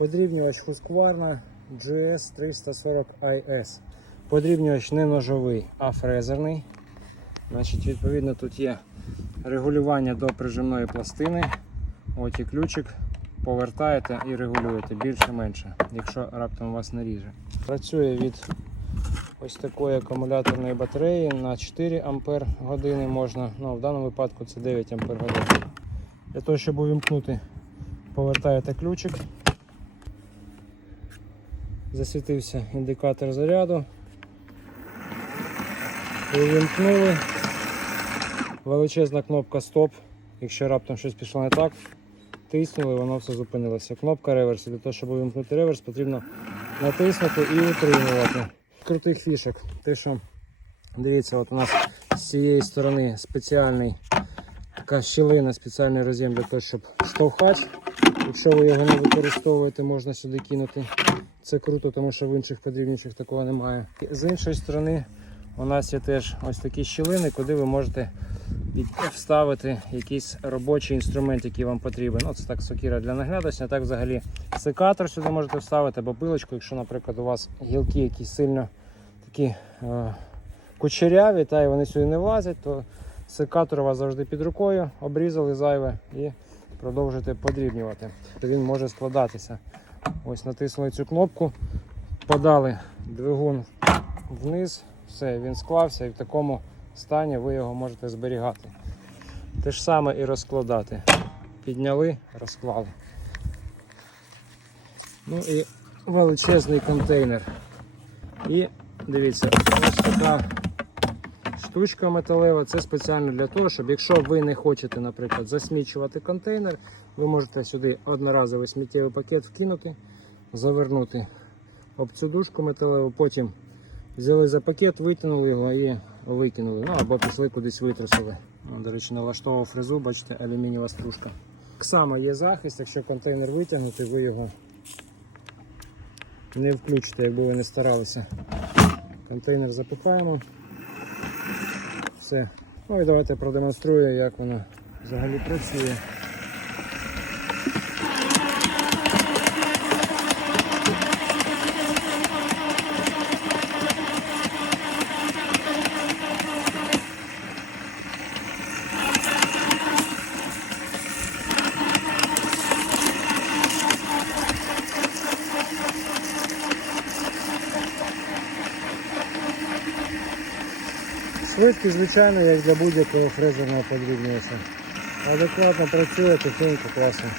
Подрібнювач Husqvarna GS340IS. Подрібнювач не ножовий, а фрезерний. Значить, відповідно, тут є регулювання до прижимної пластини. От і ключик. Повертаєте і регулюєте більше-менше, якщо раптом вас не ріже. Працює від ось такої акумуляторної батареї на 4 ампер години можна. Ну, в даному випадку це 9 ампер годин. Для того, щоб увімкнути, повертаєте ключик. Засвітився індикатор заряду. Увімкнули. Величезна кнопка стоп. Якщо раптом щось пішло не так, тиснули, воно все зупинилося. Кнопка реверс. Для того, щоб увімкнути реверс, потрібно натиснути і утримувати. Крутих фішок. Те, що дивіться, от у нас з цієї сторони спеціальний така щілина, спеціальний роз'єм для того, щоб штовхач. Якщо ви його не використовуєте, можна сюди кинути. Це круто, тому що в інших подрібнюючих такого немає. З іншої сторони, у нас є теж ось такі щілини, куди ви можете вставити якийсь робочий інструмент, який вам потрібен. Ну, це так сокіра для наглядності, а так взагалі секатор сюди можете вставити або пилочку, якщо, наприклад, у вас гілки якісь сильно такі е, кучеряві, та і вони сюди не влазять, то секатор у вас завжди під рукою, обрізали зайве і продовжуєте подрібнювати. Він може складатися. Ось натиснули цю кнопку, подали двигун вниз, все, він склався і в такому стані ви його можете зберігати. Те ж саме і розкладати. Підняли, розклали. Ну і величезний контейнер. І дивіться, ось така штучка металева. Це спеціально для того, щоб якщо ви не хочете, наприклад, засмічувати контейнер, ви можете сюди одноразовий сміттєвий пакет вкинути, завернути об цю дужку металеву, потім взяли за пакет, витягнули його і викинули. Ну або пішли кудись витрусили. До речі, налаштовував фрезу, бачите, алюмінієва стружка. Так само є захист, якщо контейнер витягнути, ви його не включите, якби ви не старалися. Контейнер запихаємо. Все. Ну і давайте продемонструю, як воно взагалі працює. Швидкість, звичайно, як для будь-якого фрезерного подрібнювача. Адекватно працює, тихенько, класно.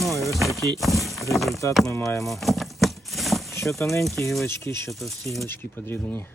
Ну і ось такий результат ми маємо. Що тоненькі гілочки, що товсті гілочки подрібнені.